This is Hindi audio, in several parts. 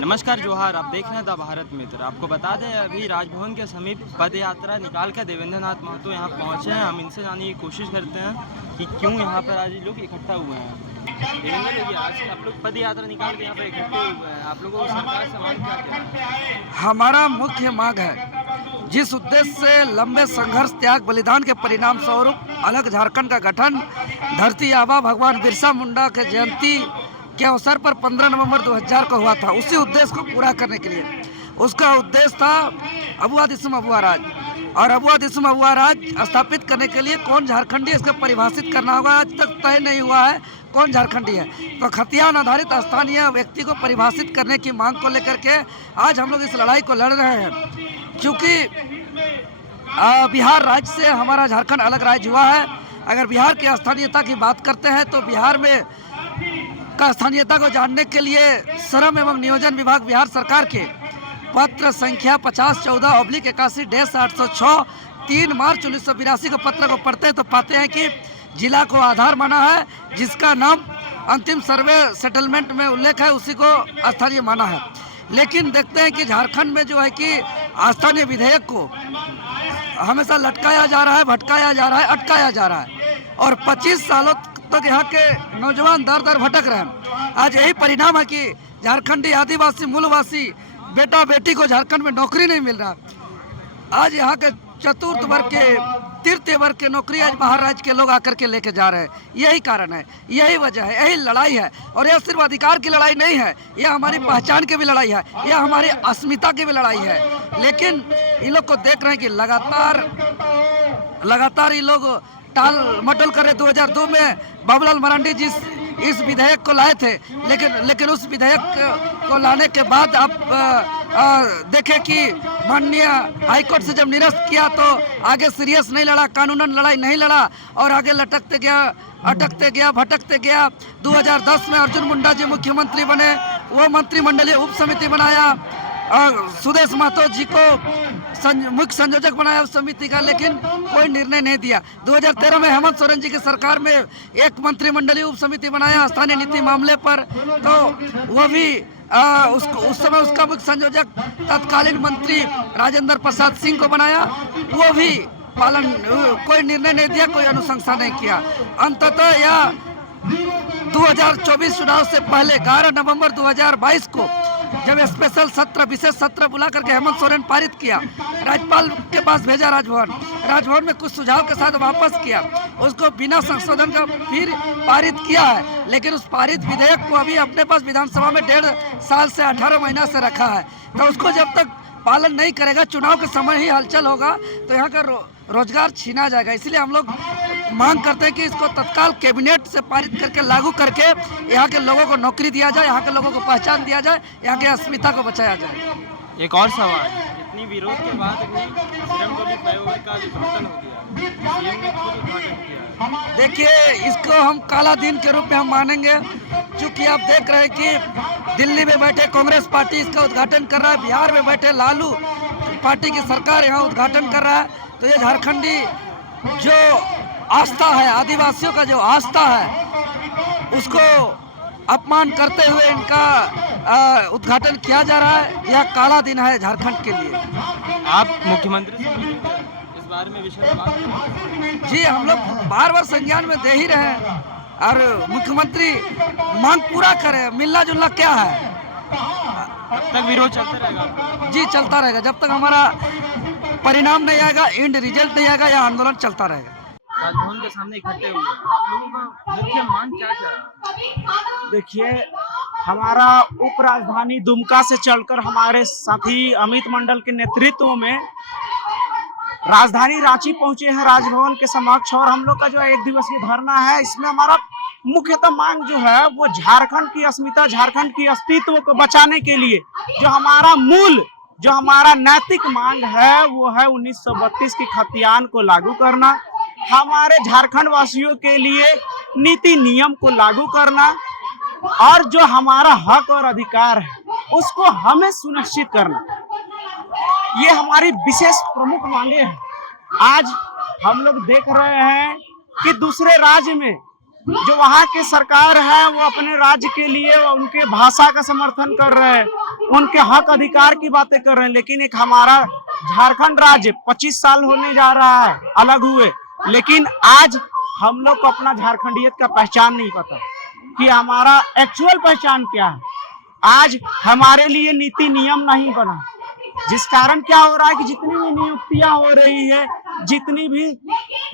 नमस्कार जोहार, आप देख रहे हैं द भारत मित्र। आपको बता दें अभी राजभवन के समीप पद यात्रा निकाल कर देवेंद्र नाथ महतो यहाँ पहुँचे हैं। हम इनसे जानने की कोशिश करते हैं कि क्यों यहाँ पर आज लोग इकट्ठा हुए हैं। देवेंद्र जी, आज आप लोग पद यात्रा निकाल के यहाँ पर इकट्ठे हुए हैं, आप लोगों को सरकार से मांग क्या है? हमारा मुख्य मांग है, जिस उद्देश्य से लंबे संघर्ष त्याग बलिदान के परिणाम स्वरूप अलग झारखंड का गठन धरती आबा भगवान बिरसा मुंडा के जयंती के अवसर पर 15 नवंबर 2000 को हुआ था, उसी उद्देश्य को पूरा करने के लिए। उसका उद्देश्य था अबुआ दिसुम अबुआ राज, और अबुआ दिसुम अबुआ राज स्थापित करने के लिए कौन झारखंडी इसका परिभाषित करना होगा। आज तक तय नहीं हुआ है कौन झारखंडी है, तो खतियान आधारित स्थानीय व्यक्ति को परिभाषित करने की मांग को लेकर के आज हम लोग इस लड़ाई को लड़ रहे हैं। क्योंकि बिहार राज्य से हमारा झारखंड अलग राज्य हुआ है। अगर बिहार की स्थानीयता की बात करते हैं तो बिहार में का स्थानीयता को जानने के लिए श्रम एवं नियोजन विभाग बिहार सरकार के पत्र संख्या 5014/81-806 3 मार्च 1982 के पत्र को पढ़ते हैं तो पाते हैं कि जिला को आधार माना है, जिसका नाम अंतिम सर्वे सेटलमेंट में उल्लेख है, उसी को स्थानीय माना है। लेकिन देखते हैं कि झारखंड में जो है कि स्थानीय विधेयक को हमेशा लटकाया जा रहा है, भटकाया जा रहा है, अटकाया जा रहा है, और 25 सालों तक यहाँ के नौजवान दर दर भटक रहे हैं। आज यही परिणाम है कि झारखंडी आदिवासी मूलवासी बेटा बेटी को झारखंड में नौकरी नहीं मिल रहा। आज यहाँ के चतुर्थ वर्ग के तृतीय वर्ग के नौकरी आज बाहर राज्य के लोग आकर के लेके जा रहे हैं। यही कारण है, यही वजह है, यही लड़ाई है। और यह सिर्फ अधिकार की लड़ाई नहीं है, यह हमारी पहचान की भी लड़ाई है, यह हमारी अस्मिता की भी लड़ाई है। लेकिन इन लोग को देख रहे हैं कि लगातार ये लोग टाल मटोल कर रहे। 2002 में बाबूलाल मरांडी जी इस विधेयक को लाए थे, लेकिन उस विधेयक को लाने के बाद आप देखें कि माननीय हाईकोर्ट से जब निरस्त किया तो आगे सीरियस नहीं लड़ा, कानूनन लड़ाई नहीं लड़ा, और आगे लटकते गया, अटकते गया, भटकते गया। 2010 में अर्जुन मुंडा जी मुख्यमंत्री बने, वो मंत्रिमंडलीय उप समिति बनाया, सुदेश महतो जी को मुख्य संयोजक बनाया उस समिति का, लेकिन कोई निर्णय नहीं दिया। 2013 में हेमंत सोरेन जी की सरकार में एक मंत्रिमंडलीय उप समिति बनाया स्थानीय नीति मामले पर, तो वो भी उस समय उसका मुख्य संयोजक तत्कालीन मंत्री राजेंद्र प्रसाद सिंह को बनाया, वो भी कोई निर्णय नहीं दिया, कोई अनुशंसा नहीं किया। अंततः यह 2024 चुनाव से पहले 11 नवंबर 2022 को जब स्पेशल सत्र, विशेष सत्र बुला करके हेमंत सोरेन पारित किया, राज्यपाल के पास भेजा, राजभवन में कुछ सुझाव के साथ वापस किया, उसको बिना संशोधन का फिर पारित किया है। लेकिन उस पारित विधेयक को अभी अपने पास विधानसभा में 1.5 साल से 18 महीना से रखा है, तो उसको जब तक पालन नहीं करेगा, चुनाव के समय ही हलचल होगा, तो यहाँ का रोजगार छीना जाएगा। इसलिए हम लोग मांग करते हैं कि इसको तत्काल कैबिनेट से पारित करके लागू करके यहाँ के लोगों को नौकरी दिया जाए, यहाँ के लोगों को पहचान दिया जाए, यहाँ की अस्मिता को बचाया जाए। एक और सवाल, इतनी विरोध के बाद सिरमौली फ्लाईओवर का उद्घाटन हो गया, सीएम ने खुद उद्घाटन किया। देखिए, इसको हम काला दिन के रूप में हम मानेंगे, क्योंकि आप देख रहे हैं कि दिल्ली में बैठे कांग्रेस पार्टी इसका उद्घाटन कर रहा है, बिहार में बैठे लालू पार्टी की सरकार यहाँ उद्घाटन कर रहा है। तो ये झारखंडी जो आस्था है, आदिवासियों का जो आस्था है, उसको अपमान करते हुए इनका उद्घाटन किया जा रहा है। यह काला दिन है झारखंड के लिए। आप मुख्यमंत्री से इस बारे में विषय में बात करें? जी, हम लोग बार संज्ञान में दे ही रहे हैं, और मुख्यमंत्री मांग पूरा करें। मिलना जुलना क्या है? तब तक विरोध चलता रहेगा? जी, चलता रहेगा जब तक हमारा परिणाम नहीं आएगा, एंड रिजल्ट नहीं आएगा, यह आंदोलन चलता रहेगा। राजभवन के सामने इकट्ठे हुए, आप लोगों का मुख्य मांग क्या है? देखिए, हमारा उप राजधानी दुमका से चलकर हमारे साथी अमित मंडल के नेतृत्व में राजधानी रांची पहुंचे हैं राजभवन के समक्ष, और हम लोग का जो 1 दिवसीय धरना है, इसमें हमारा मुख्यतः मांग जो है वो झारखंड की अस्मिता, झारखंड की अस्तित्व को बचाने के लिए जो हमारा नैतिक मांग है वो है 1932 की खतियान को लागू करना, हमारे झारखंड वासियों के लिए नीति नियम को लागू करना, और जो हमारा हक और अधिकार है उसको हमें सुनिश्चित करना। ये हमारी विशेष प्रमुख मांगे हैं। आज हम लोग देख रहे हैं कि दूसरे राज्य में जो वहाँ की सरकार है वो अपने राज्य के लिए उनके भाषा का समर्थन कर रहे हैं, उनके हक अधिकार की बातें कर रहे हैं। लेकिन एक हमारा झारखंड राज्य 25 साल होने जा रहा है अलग हुए, लेकिन आज हम लोग को अपना झारखंडियत का पहचान नहीं पता कि हमारा एक्चुअल पहचान क्या है। आज हमारे लिए नीति नियम नहीं बना, जिस कारण क्या हो रहा है कि जितनी भी नियुक्तियां हो रही है, जितनी भी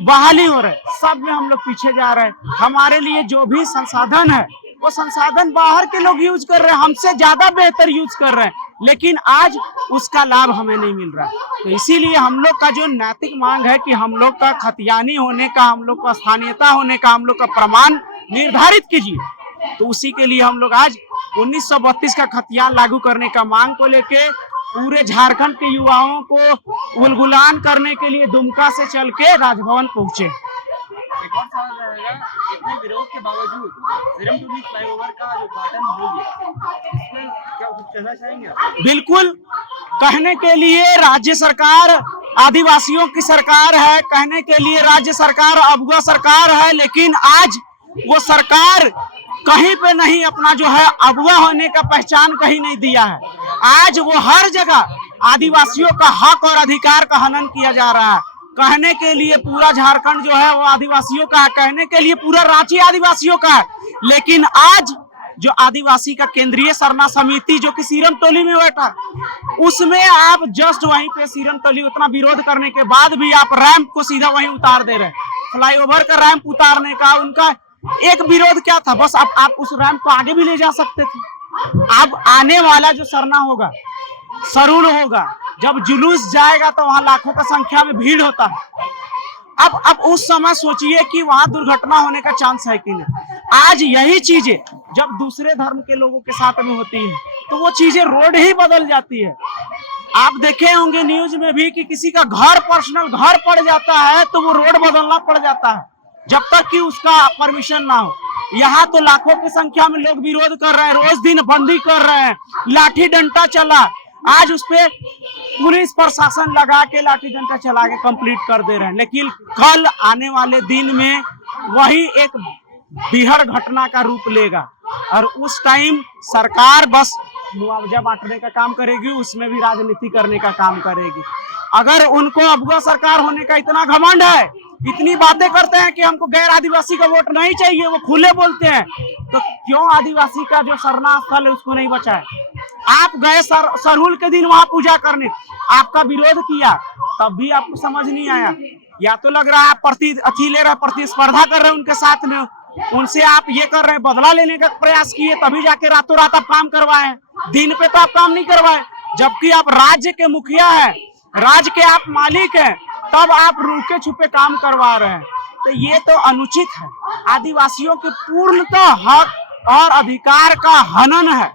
बहाली हो रहा है, सब में हम लोग पीछे जा रहे हैं। हमारे लिए जो भी संसाधन है वो संसाधन बाहर के लोग यूज कर रहे हैं, हमसे ज्यादा बेहतर यूज कर रहे हैं, लेकिन आज उसका लाभ हमें नहीं मिल रहा है। तो इसीलिए हम लोग का जो नैतिक मांग है कि हम लोग का खतियानी होने का, हम लोग का स्थानीयता होने का, हम लोग का प्रमाण निर्धारित कीजिए। तो उसी के लिए हम लोग आज 1932 का खतियान लागू करने का मांग को लेके पूरे झारखंड के युवाओं को उलगुलान करने के लिए दुमका से चल के राजभवन पहुंचे। एक और सवाल रहेगा, इतने विरोध के बावजूद सिरम टोली फ्लाईओवर का जो उद्घाटन हो गया, इसमें क्या कुछ कहना चाहेंगे? बिल्कुल, कहने के लिए राज्य सरकार आदिवासियों की सरकार है, कहने के लिए राज्य सरकार अबुआ सरकार है, लेकिन आज वो सरकार कहीं पे नहीं अपना जो है अबुआ होने का पहचान कहीं नहीं दिया है। आज वो हर जगह आदिवासियों का हक और अधिकार का हनन किया जा रहा है। कहने के लिए पूरा झारखंड जो है वो आदिवासियों का है, कहने के लिए पूरा रांची आदिवासियों का है, लेकिन आज जो आदिवासी का केंद्रीय सरना समिति जो कि सीरम टोली में बैठा, उसमें आप जस्ट वहीं पे सीरम टोली उतना विरोध करने के बाद भी आप रैंप को सीधा वहीं उतार दे रहे हैं। फ्लाईओवर का रैंप उतारने का उनका एक विरोध क्या था, बस आप उस रैंप को आगे भी ले जा सकते थे। अब आने वाला जो सरना होगा, सरूल होगा, जब जुलूस जाएगा तो वहां लाखों का संख्या में भीड़ होता है। अब उस समय सोचिए कि वहां दुर्घटना होने का चांस है कि नहीं। आज यही चीजें जब दूसरे धर्म के लोगों के साथ में होती है तो वो चीजें रोड ही बदल जाती है। आप देखे होंगे न्यूज में भी कि किसी का घर, पर्सनल घर पड़ जाता है तो वो रोड बदलना पड़ जाता है जब तक कि उसका परमिशन ना हो। यहाँ तो लाखों की संख्या में लोग विरोध कर रहे हैं, रोज दिन बंदी कर रहे हैं, लाठी डंडा चला, आज उस पे पुलिस प्रशासन लगा के लाठी डंडा चला के कंप्लीट कर दे रहे हैं। लेकिन कल आने वाले दिन में वही एक बिहड़ घटना का रूप लेगा और उस टाइम सरकार बस मुआवजा बांटने का काम करेगी, उसमें भी राजनीति करने का काम करेगी। अगर उनको अबुआ सरकार होने का इतना घमंड है, इतनी बातें करते हैं कि हमको गैर आदिवासी का वोट नहीं चाहिए, वो खुले बोलते हैं, तो क्यों आदिवासी का जो सरना स्थल है उसको नहीं बचाए? आप गए सरहुल के दिन वहां पूजा करने, आपका विरोध किया, तब भी आपको समझ नहीं आया। या तो लग रहा है आप प्रतिस्पर्धा कर रहे हैं उनके साथ में, उनसे आप ये कर रहे हैं, बदला लेने का प्रयास किए, तभी जाके रातों रात आप काम करवाए। दिन पे तो आप काम नहीं करवाए, जबकि आप राज्य के मुखिया हैं, राज्य के आप मालिक हैं, तब आप रुके छुपे काम करवा रहे हैं। तो ये तो अनुचित है। आदिवासियों के पूर्णतः हक और अधिकार का हनन है।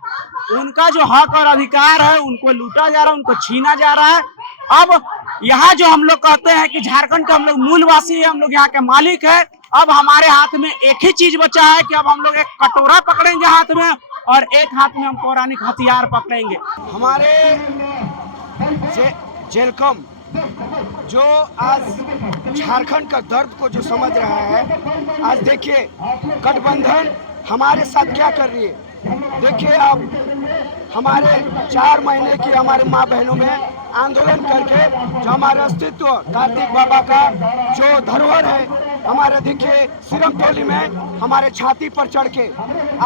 उनका जो हक और अधिकार है उनको लूटा जा रहा है, उनको छीना जा रहा है। अब यहाँ जो हम लोग कहते हैं कि झारखंड के हम लोग मूलवासी है, हम लोग यहाँ के मालिक है, अब हमारे हाथ में एक ही चीज बचा है कि अब हम लोग एक कटोरा पकड़ेंगे हाथ में और एक हाथ में हम पौराणिक हथियार पकड़ेंगे। हमारे जेलकम जो आज झारखंड का दर्द को जो समझ रहा है, आज देखिए गठबंधन हमारे साथ क्या कर रही है। देखिए आप हमारे 4 महीने की हमारे माँ बहनों में आंदोलन करके जो हमारा अस्तित्व कार्तिक बाबा का जो धरोहर है, हमारे देखिए सिरम टोली में हमारे छाती पर चढ़ के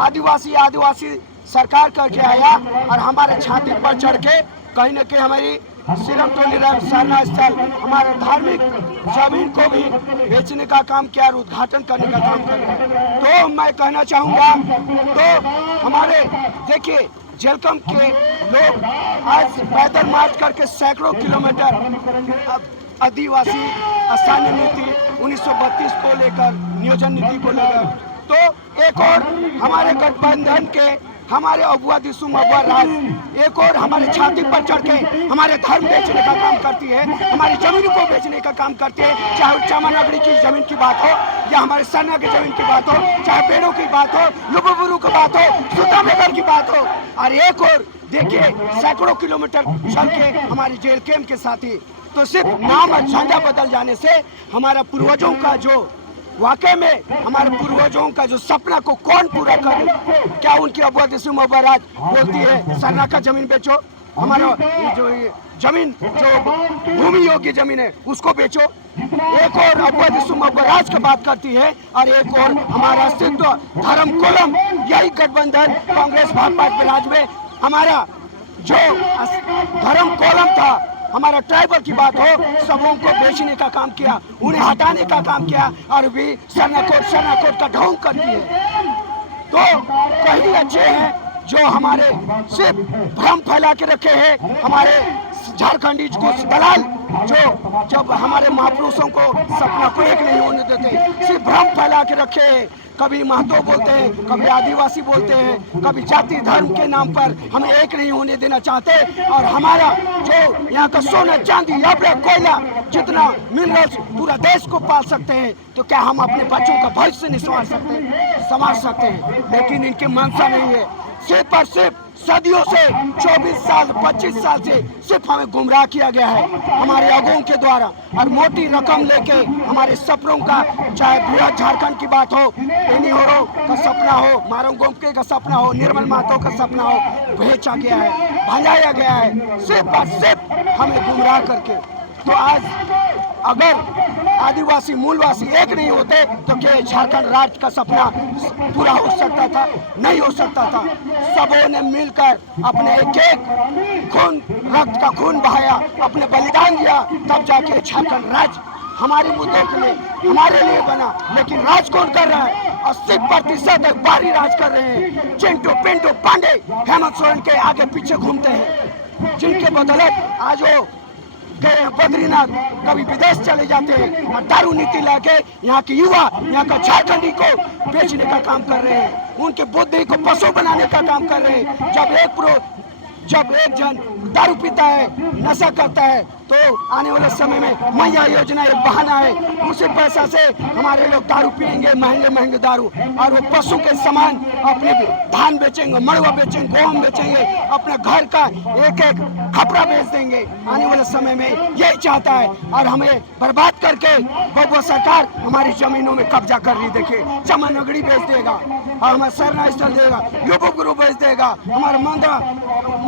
आदिवासी सरकार करके आया और हमारे छाती पर चढ़ के कहीं न कहीं हमारी सिरम टोली सरना स्थल हमारे धार्मिक जमीन को भी बेचने का काम किया और उद्घाटन करने का काम कर रहा है। तो मैं कहना चाहूँगा, तो हमारे देखिए जेलकम के लोग आज पैदल मार्च करके सैकड़ों किलोमीटर आदिवासी स्थानीय नीति 1932 को लेकर, नियोजन नीति को लेकर, तो एक और हमारे गठबंधन के हमारे अबुआ दिसुम अबुआ राज एक और हमारे छाती पर चढ़ के हमारे धर्म बेचने का काम करती है, हमारी जमीन को बेचने का काम करती है। चाहे चामानागड़ी की जमीन की बात हो या हमारे सरना की जमीन की बात हो, चाहे पेड़ों की बात हो, लुबुबुरु की बात हो, सुतामेगर की बात हो, और एक और देखिए सैकड़ों किलोमीटर चल के हमारी जेल कैंप के साथी। तो सिर्फ नाम और झंडा बदल जाने से हमारा पूर्वजों का जो वाकई में हमारे पूर्वजों का जो सपना को कौन पूरा करे? क्या उनकी अबुआ दिसुम अबराज बोलती है सरना का जमीन बेचो, हमारा जो जमीन जो भूमि योग्य जमीन है उसको बेचो? एक और अबुआ दिसुम अबराज की बात करती है और एक और हमारा अस्तित्व धर्म कोलम, यही गठबंधन कांग्रेस भाजपा के राज में हमारा जो धर्म कोलम था, हमारा ट्राइबल की बात हो, सबों को बेचने का काम किया, उन्हें हटाने का काम किया और भी सरनाकोट का ढोंग करती है। तो कहीं अच्छे हैं जो हमारे सिर्फ भ्रम फैला के रखे हैं, हमारे झारखंडी कुछ दलाल जो जब हमारे महापुरुषों को सपना को एक नहीं होने देते, सिर्फ भ्रम फैला के रखे हैं। कभी महतो बोलते हैं, कभी आदिवासी बोलते हैं, कभी जाति धर्म के नाम पर हमें एक नहीं होने देना चाहते। और हमारा जो यहाँ का सोना चांदी या कोयला जितना मिनरल्स पूरा देश को पाल सकते हैं, तो क्या हम अपने बच्चों का भविष्य नहीं संवार सकते हैं? लेकिन इनकी मंशा नहीं है। सिर्फ और सिर्फ सदियों से 24 साल 25 साल से सिर्फ हमें गुमराह किया गया है हमारे अगुओं के द्वारा, और मोटी रकम लेके हमारे सपनों का, चाहे बृहद झारखंड की बात हो, पेनी होरो का सपना हो, मारंग गोमके का सपना हो, निर्मल महतो का सपना हो, बेचा गया है, भंजाया गया है सिर्फ और सिर्फ हमें गुमराह करके। तो आज अगर आदिवासी मूलवासी एक नहीं होते तो क्या झारखंड राज्य का सपना पूरा हो सकता था? नहीं हो सकता था। सबों ने मिलकर अपने एक एक खून, रक्त का खून बहाया, अपने बलिदान दिया, तब जाके झारखंड राज्य हमारे मुद्दों के लिए, हमारे लिए बना। लेकिन राज कौन कर रहा है? 80% बाहरी राज कर रहे हैं। चिंटू पिंटू पांडे हेमंत सोरेन के आगे पीछे घूमते हैं, जिनके बदौलत आज वो गए बद्रीनाथ, कभी विदेश चले जाते हैं और दारू नीति लाके यहाँ के युवा, यहाँ का झारखंडी को बेचने का काम कर रहे हैं, उनके बुद्धि को पशु बनाने का काम कर रहे हैं। जब एक जन दारू पीता है, नशा करता है, तो आने वाले समय में मैया योजना एक बहाना है, उसी पैसा से हमारे लोग दारू पिएंगे, महंगे महंगे दारू, और वो पशु के समान अपने धान बेचेंगे, मड़ुआ बेचेंगे, गेहूं बेचेंगे, अपने घर का एक एक कपड़ा बेच देंगे। आने वाले समय में यही चाहता है और हमें बर्बाद करके बबुआ सरकार हमारी जमीनों में कब्जा कर रही। देखिए, चमनगढ़ी बेच देगा और हमारा सरना स्थल देगा, यूपी गुरु बेच देगा, हमारा मुंडा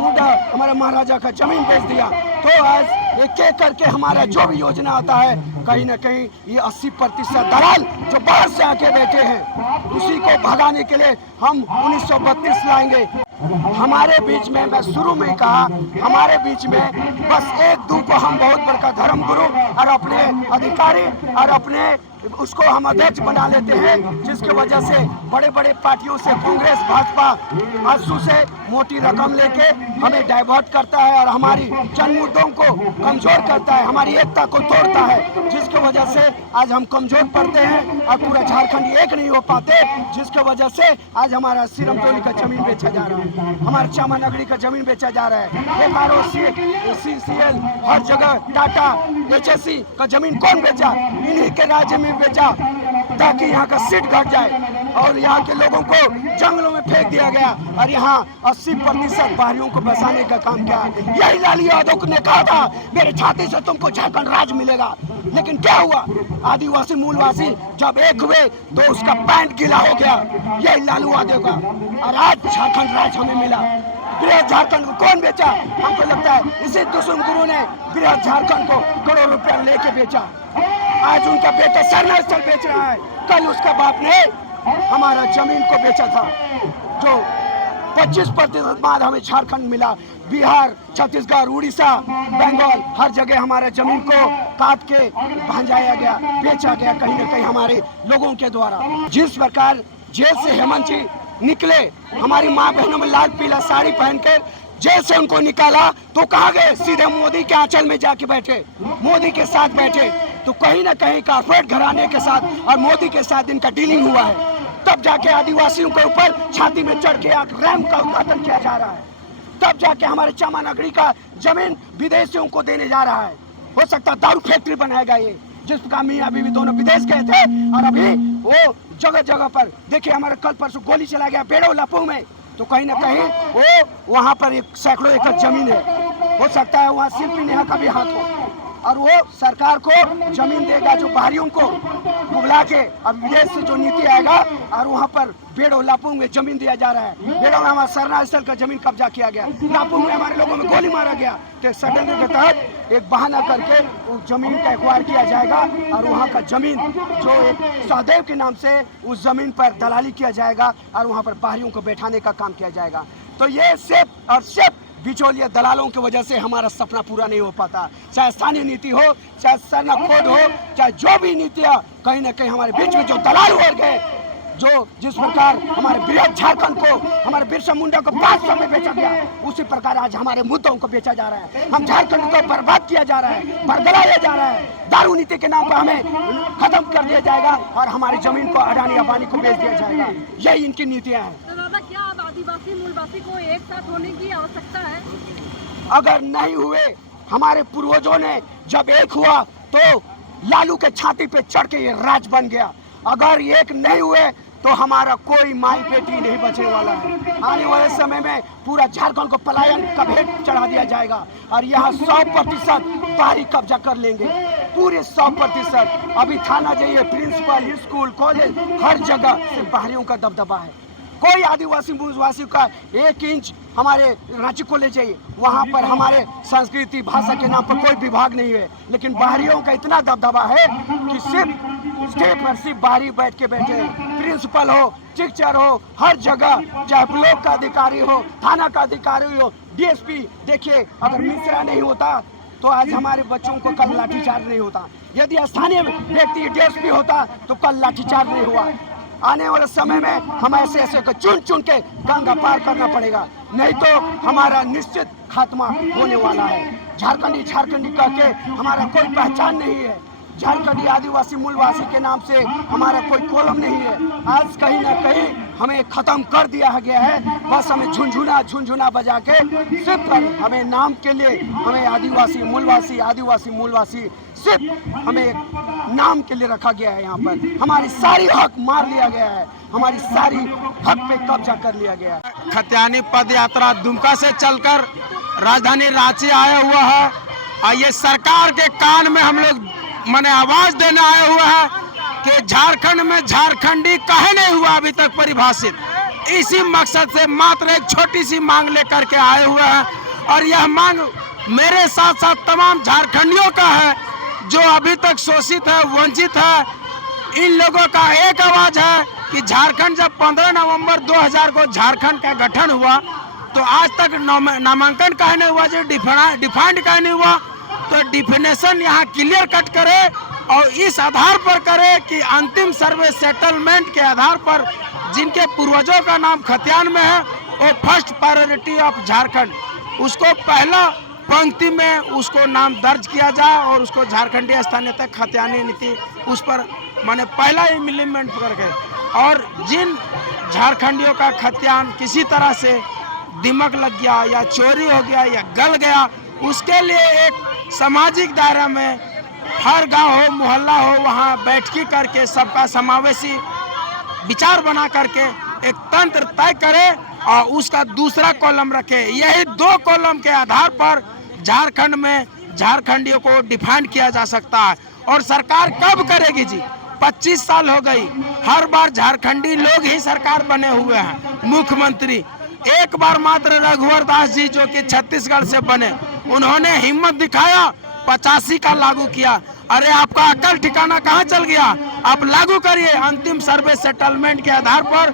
हमारे महाराजा का जमीन बेच दिया। तो आज एक एक करके हमारा जो भी योजना आता है, कहीं ना कहीं ये 80% दलाल जो बाहर से आके बैठे हैं, उसी को भगाने के लिए हम 1932 लाएंगे। हमारे बीच में, मैं शुरू में कहा, हमारे बीच में बस एक दो को हम बहुत बड़का धर्म गुरु और अपने अधिकारी और अपने उसको हम अध्यक्ष बना लेते हैं, जिसकी वजह से बड़े बड़े पार्टियों से कांग्रेस भाजपा आंसू से मोटी रकम लेके हमें डाइवर्ट करता है और हमारी जन मुद्दों को कमजोर करता है, हमारी एकता को तोड़ता है, जिसकी वजह से आज हम कमजोर पड़ते हैं और पूरा झारखंड एक नहीं हो पाते, जिसकी वजह से आज हमारा सिरमटोली का जमीन बेचा जा रहा है, हमारे चामानगरी का जमीन बेचा जा रहा है, CCL हर जगह, टाटा HSC का जमीन कौन बेचा? इन्हीं के राज्य में बेचा, ताकि यहाँ का सीट घट जाए और यहाँ के लोगों को जंगलों में फेंक दिया गया और यहाँ 80% बाहरियों को बसाने का काम किया। यही लालू यादव ने कहा था, मेरे छाती से तुमको झारखंड राज मिलेगा, लेकिन क्या हुआ? आदिवासी मूलवासी जब एक हुए तो उसका पैंट गीला हो गया, यही लालू यादव का, और आज झारखंड राज हमें मिला। बृहद झारखंड को कौन बेचा? हमको लगता है इसी दुष्म गुरु ने बृहद झारखंड को करोड़ रुपया लेके बेचा। आज उनका बेटा सरना स्थल बेच रहा है, कल उसका बाप ने हमारा जमीन को बेचा था, जो 25% बाद हमें झारखंड मिला। बिहार, छत्तीसगढ़, उड़ीसा, बंगाल, हर जगह हमारे जमीन को काट के भंजाया गया, बेचा गया कहीं न कहीं हमारे लोगों के द्वारा। जिस प्रकार जेल से हेमंत जी निकले, हमारी माँ बहनों में लाल पीला साड़ी पहनकर जेल से उनको निकाला, तो कहाँ गए? सीधे मोदी के आंचल में जाके बैठे, मोदी के साथ बैठे। तो कहीं ना कहीं कारपोरेट घराने के साथ और मोदी के साथ इनका डीलिंग हुआ है, तब जाके आदिवासियों के ऊपर छाती में चढ़ के रैम का उद्घाटन किया जा रहा है, तब जाके हमारे चामानगरी का जमीन विदेशियों को देने जा रहा है। हो सकता है दारू फैक्ट्री बनाएगा ये, जिस प्रकार मियाँ बीवी दोनों विदेश गए थे और अभी वो जगह जगह पर देखिए, हमारे कल परसों गोली चला गया बेड़ो लपू में, तो कहीं ना कहीं वो वहाँ पर एक सैकड़ों एकड़ जमीन है, हो सकता है वहाँ शिल्पी नेहा का भी हाथ हो। और वो सरकार को जमीन देगा जो बाहरियों को बुला के, अब विदेश से जो नीति आएगा और वहाँ पर बेड़ो लापुंग में जमीन दिया जा रहा है। बेड़ो में हमारा सरना स्थल का जमीन कब्जा किया गया, लापुंग में हमारे लोगों में गोली मारा गया। तो षड्यंत्र के तहत एक बहाना करके उस जमीन का एक्वायर किया जाएगा और वहाँ का जमीन जो एक सहदेव के नाम से उस जमीन पर दलाली किया जाएगा और वहाँ पर बाहरियों को बैठाने का काम किया जाएगा। तो ये सिर्फ और सिर्फ बिचौलिया दलालों की वजह से हमारा सपना पूरा नहीं हो पाता। चाहे स्थानीय नीति हो, चाहे सरना खोद हो, चाहे जो भी नीतियाँ, कहीं ना कहीं हमारे बीच में जो दलाल वर्ग है, जो जिस प्रकार हमारे बृहद झारखंड को, हमारे बिरसा मुंडा को 500 में बेचा गया, उसी प्रकार आज हमारे मुद्दों को बेचा जा रहा है। हम झारखंड को बर्बाद किया जा रहा है, बरगलाया जा रहा है। दारू नीति के नाम पर हमें खत्म कर दिया जाएगा और हमारी जमीन को अडानी अंबानी को बेच दिया जाएगा। यही इनकी नीतियाँ हैं। तो दादा, क्या अब आदिवासी मूलवासी को एक साथ होने की आवश्यकता है? अगर नहीं हुए, हमारे पूर्वजों ने जब एक हुआ तो लालू के छाती पे चढ़ के ये राज बन गया। अगर एक नहीं हुए तो हमारा कोई माई बेटी नहीं बचने वाला है। आने वाले समय में पूरा झारखंड को पलायन का भेंट चढ़ा दिया जाएगा और यहाँ 100% बाहरी कब्जा कर लेंगे, पूरे 100%। अभी थाना जाइए, प्रिंसिपल, स्कूल, कॉलेज, हर जगह से बाहरियों का दबदबा है। कोई आदिवासी मूलवासी का 1 इंच हमारे रांची को ले जाइए, वहाँ पर हमारे संस्कृति भाषा के नाम पर कोई विभाग नहीं है, लेकिन बाहरियों का इतना दबदबा है कि सिर्फ स्टेट पर सिर्फ बाहरी बैठ के बैठे हैं। प्रिंसिपल हो, टीचर हो, हर जगह, चाहे ब्लॉक का अधिकारी हो, थाना का अधिकारी हो, डीएसपी। देखिए, अगर मिश्रा नहीं होता तो आज हमारे बच्चों को कल लाठीचार्ज नहीं होता। यदि स्थानीय व्यक्ति डीएसपी होता तो कल लाठीचार्ज नहीं हुआ। आने वाले समय में हम ऐसे ऐसे को चुन चुन के गंगा पार करना पड़ेगा, नहीं तो हमारा निश्चित खात्मा होने वाला है। झारखंडी झारखंडी कह के हमारा कोई पहचान नहीं है। झारखंडी आदिवासी मूलवासी के नाम से हमारा कोई कॉलम नहीं है। आज कहीं ना कहीं हमें खत्म कर दिया गया है। बस हमें झुनझुना बजा के सिर्फ हमें नाम के लिए हमें आदिवासी मूलवासी सिर्फ हमें एक नाम के लिए रखा गया है। यहाँ पर हमारी सारी हक मार लिया गया है, हमारी सारी हक पे कब्जा कर लिया गया है। खतियानी पद यात्रा दुमका से चलकर राजधानी रांची आया हुआ है और ये सरकार के कान में हम लोग मैंने आवाज देने आए हुए हैं कि झारखंड में झारखंडी काहे नहीं हुआ अभी तक परिभाषित। इसी मकसद से मात्र एक छोटी सी मांग लेकर के आए हुए हैं और यह मांग मेरे साथ साथ तमाम झारखंडियों का है जो अभी तक शोषित है, वंचित है। इन लोगों का एक आवाज है कि झारखंड जब 15 नवंबर 2000 को झारखंड का गठन हुआ तो आज तक नामांकन काहे नहीं हुआ, जो डिफाइंड काहे नहीं हुआ। तो डिफिनेशन यहाँ क्लियर कट करे और इस आधार पर करे कि अंतिम सर्वे सेटलमेंट के आधार पर जिनके पूर्वजों का नाम खतियान में है वो फर्स्ट प्रायोरिटी ऑफ झारखंड, उसको पहला पंक्ति में उसको नाम दर्ज किया जाए और उसको झारखंडी स्थानीयता खतियानी नीति उस पर माने पहला इम्प्लीमेंट करके, और जिन झारखंडियों का खतियान किसी तरह से दिमक लग गया या चोरी हो गया या गल गया, उसके लिए एक सामाजिक दायरा में हर गांव हो, मोहल्ला हो, वहां बैठकी करके सबका समावेशी विचार बना करके एक तंत्र तय करे और उसका दूसरा कॉलम रखे। यही 2 कॉलम के आधार पर झारखंड में झारखंडियों को डिफाइन किया जा सकता है। और सरकार कब करेगी जी? 25 साल हो गई, हर बार झारखंडी लोग ही सरकार बने हुए हैं, मुख्यमंत्री। एक बार मात्र रघुवर दास जी जो कि छत्तीसगढ़ से बने, उन्होंने हिम्मत दिखाया, 85 का लागू किया। अरे आपका अकल ठिकाना कहाँ चल गया? आप लागू करिए अंतिम सर्वे सेटलमेंट के आधार पर।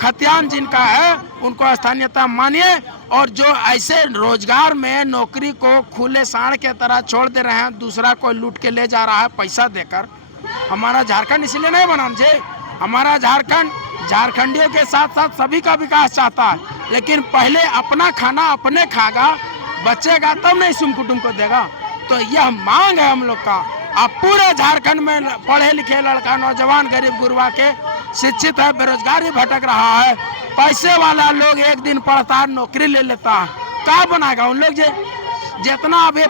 खतियान जिनका है उनको स्थानीयता मानिए, और जो ऐसे रोजगार में नौकरी को खुले सांड के तरह छोड़ दे रहे हैं, दूसरा कोई लूट के ले जा रहा है पैसा देकर। हमारा झारखंड इसलिए नहीं बना जी, हमारा झारखंड झारखंडियों के साथ साथ सभी का विकास चाहता है, लेकिन पहले अपना खाना अपने खागा, बचेगा तब नहीं सुम कुटुम को देगा। तो यह मांग है हम लोग का। अब पूरे झारखंड में पढ़े लिखे लड़का, नौजवान, गरीब गुरबा के शिक्षित है, बेरोजगारी भटक रहा है। पैसे वाला लोग एक दिन पढ़ता है, नौकरी ले लेता है, क्या बनाएगा उन लोग? जितना अभी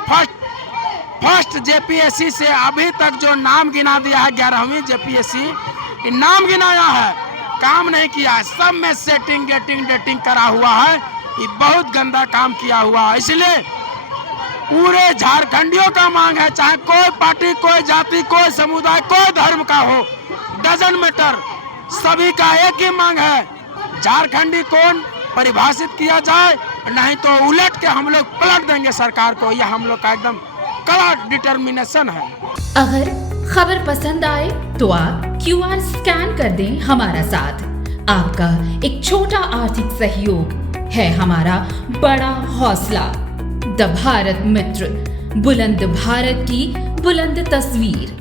फर्स्ट जेपीएससी से अभी तक जो नाम गिना दिया है, 11वीं जेपीएससी नाम गिनाया है, काम नहीं किया है। सब में सेटिंग गेटिंग डेटिंग करा हुआ है, ये बहुत गंदा काम किया हुआ है। इसलिए पूरे झारखंडियों का मांग है, चाहे कोई पार्टी, कोई जाति, कोई समुदाय, कोई धर्म का हो, डजन मैटर, सभी का एक ही मांग है, झारखंडी कौन परिभाषित किया जाए, नहीं तो उलट के हम लोग पलट देंगे सरकार को। यह हम लोग का एकदम कड़ा डिटर्मिनेशन है। अगर खबर पसंद आए तो आप QR स्कैन कर दें हमारा साथ। आपका एक छोटा आर्थिक सहयोग है हमारा बड़ा हौसला। द भारत मित्र, बुलंद भारत की बुलंद तस्वीर।